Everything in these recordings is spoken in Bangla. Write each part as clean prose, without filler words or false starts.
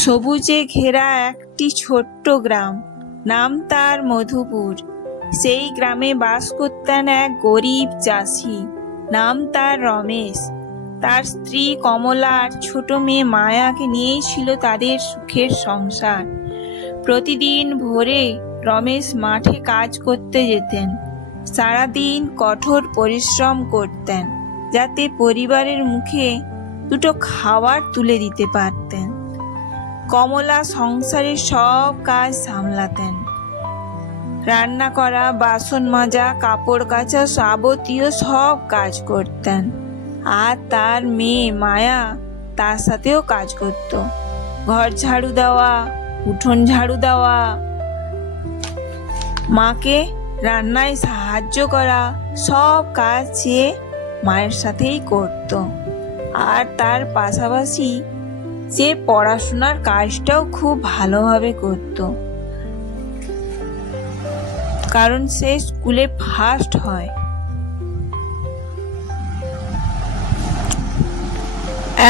সবুজে ঘেরা একটি ছোট্ট গ্রাম, নাম তার মধুপুর। সেই গ্রামে বাস করতেন এক গরিব চাষি, নাম তার রমেশ। তার স্ত্রী কমলা আর ছোট মেয়ে মায়াকে নিয়েই ছিল তাদের সুখের সংসার। প্রতিদিন ভোরে রমেশ মাঠে কাজ করতে যেতেন। সারাদিন কঠোর পরিশ্রম করতেন যাতে পরিবারের মুখে দুটো খাবার তুলে দিতে পারতেন। কমলা সংসারের সব কাজ সামলাতেন, রান্না করা, বাসন মাজা, কাপড় কাচা, যাবতীয় সব কাজ করতেন। আর তার মেয়ে মায়া তার সাথেও কাজ করত, ঘর ঝাড়ু দেওয়া, উঠোন ঝাড়ু দেওয়া, মাকে রান্নায় সাহায্য করা, সব কাজ সে মায়ের সাথেই করত। আর তার পাশাপাশি সে পড়াশোনার কাজটাও খুব ভালোভাবে করত, কারণ সে স্কুলে ফার্স্ট হয়।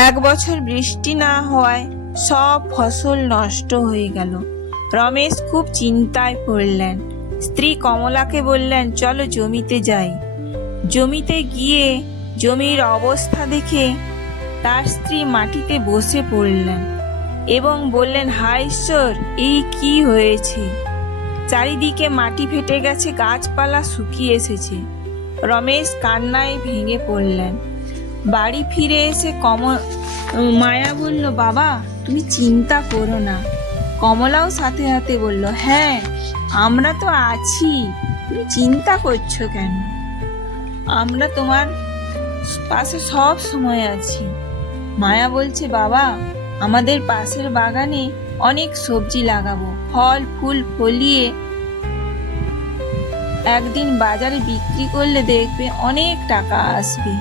এক বছর বৃষ্টি না হওয়ায় সব ফসল নষ্ট হয়ে গেল। রমেশ খুব চিন্তায় পড়লেন। স্ত্রী কমলাকে বললেন, চলো জমিতে যাই। জমিতে গিয়ে জমির অবস্থা দেখে তার স্ত্রী মাটিতে বসে পড়লেন এবং বললেন, হায় ঈশ্বর, এই কি হয়েছে? চারিদিকে মাটি ফেটে গেছে, গাছপালা শুকিয়ে এসেছে। রমেশ কান্নায় ভেঙে পড়লেন। বাড়ি ফিরে এসে মায়া বলল, বাবা তুমি চিন্তা করো না। কমলাও সাথে সাথে বলল, হ্যাঁ আমরা তো আছি, তুমি চিন্তা করছো কেন? আমরা তোমার পাশে সব সময় আছি। মায়া বলছে, বাবা আমাদের পাশের বাগানে অনেক সবজি লাগাবো, ফল ফুল ফলিয়ে একদিন বাজারে বিক্রি করলে দেখবে অনেক টাকা আসবে।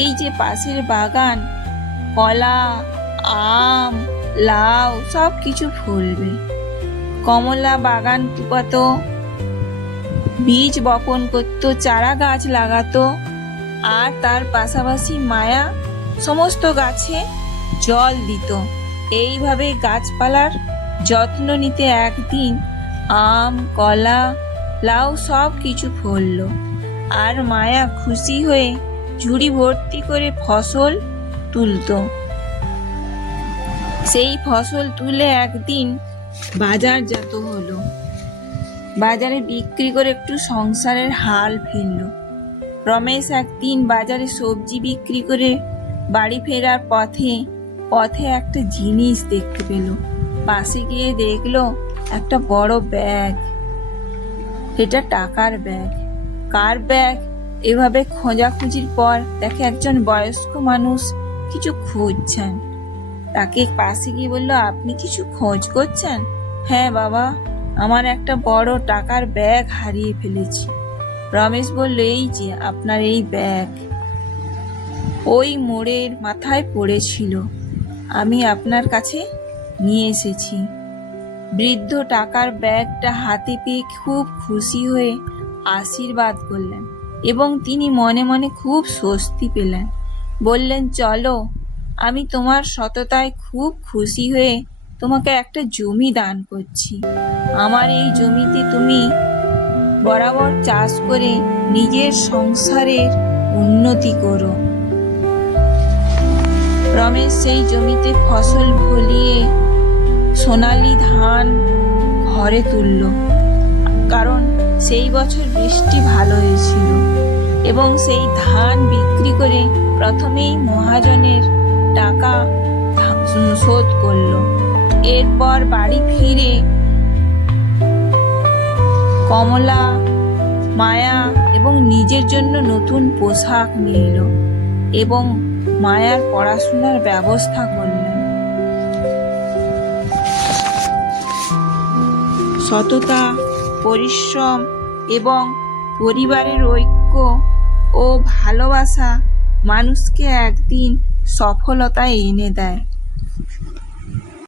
এই যে পাশের বাগান, কলা, আম, লাউ সব কিছু ফলবে। কমলা বাগান টুকাতো, বীজ বপন করতো, চারা গাছ লাগাতো, আর তার পাশাপাশি মায়া সমস্ত গাছে জল দিত। এইভাবে গাছপালার যত্ন নিতে একদিন আম, কলা, লাউ সব কিছু ফলল। আর মায়া খুশি হয়ে ঝুড়ি ভর্তি করে ফসল তুলত। সেই ফসল তুলে একদিন বাজারজাত হলো। বাজারে বিক্রি করে একটু সংসারের হাল ফিরল। রমেশ একদিন বাজারে সবজি বিক্রি করে বাড়ি ফেরার পথে একটা জিনিস দেখতে পেল। পাশে গিয়ে দেখলো একটা বড় ব্যাগ। এটা টাকার ব্যাগ। কার ব্যাগ? এভাবে খোঁজাখুঁজির পর দেখে একজন বয়স্ক মানুষ কিছু খুঁজছেন। তাকে পাশে গিয়ে বলল, আপনি কিছু খোঁজ করছেন? হ্যাঁ বাবা, আমার একটা বড় টাকার ব্যাগ হারিয়ে ফেলেছি। রমেশ বলল, এই যে আপনার এই ব্যাগ, ওই মোড়ের মাথায় পড়েছিল, আমি আপনার কাছে নিয়ে এসেছি। বৃদ্ধ টাকার ব্যাগটা হাতে পেয়ে খুব খুশি হয়ে আশীর্বাদ করলেন এবং তিনি মনে মনে খুব স্বস্তি পেলেন। বললেন, চলো, আমি তোমার সততায় খুব খুশি হয়ে তোমাকে একটা জমি দান করছি। আমার এই জমিতে তুমি বরাবর চাষ করে নিজের সংসারের উন্নতি করো। রমেশ সেই জমিতে ফসল ফলিয়ে সোনালি ধান ঘরে তুলল, কারণ সেই বছর বৃষ্টি ভালো হয়েছিল। এবং সেই ধান বিক্রি করে প্রথমেই মহাজনের টাকা শোধ করল। এরপর বাড়ি ফিরে কমলা, মায়া এবং নিজের জন্য নতুন পোশাক নিয়ে এলো এবং মায়ার পড়াশোনার ব্যবস্থা করলেন। সততা, পরিশ্রম এবং পরিবারের ঐক্য ও ভালোবাসা মানুষকে একদিন সফলতা এনে দেয়।